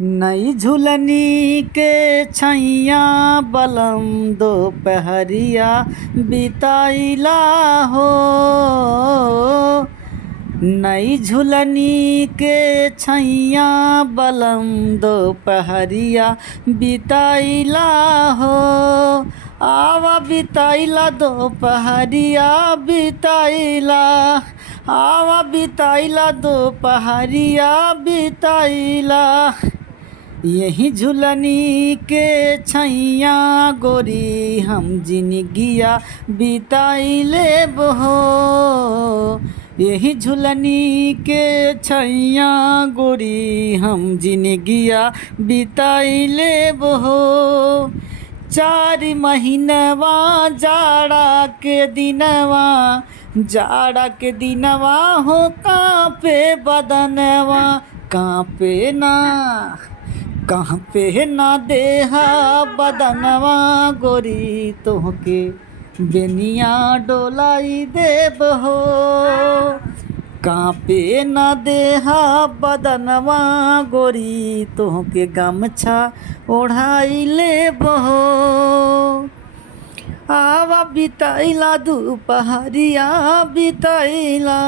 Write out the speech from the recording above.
नई झुलनी के छैया बलम दोपहरिया बिताइला हो। नई झुलनी के छैया बलम दोपहरिया बिताइला हो। आवा बिताइला दोपहरिया बिताइला, आवा बिताइला दोपहरिया बिताइला। यही झुलनी के छैया गोरी हम जिनगिया बिताइले बहो। यही झुलनी के छैया गोरी हम जिनगिया बिताइले बहो। 4 महीनवा जाड़ा के दिनवा, जाड़ा के दिनवा हो कांपे बदनवा, कांपे ना कांपे ना देहा बदनवा गोरी तोहके बेनिया डोलाई देब हो। कांपे ना देहा बदनवा गोरी तोहके गमछा ओढ़ाई लेब हो। आवा बिताइला दोपहरिया बिताइला।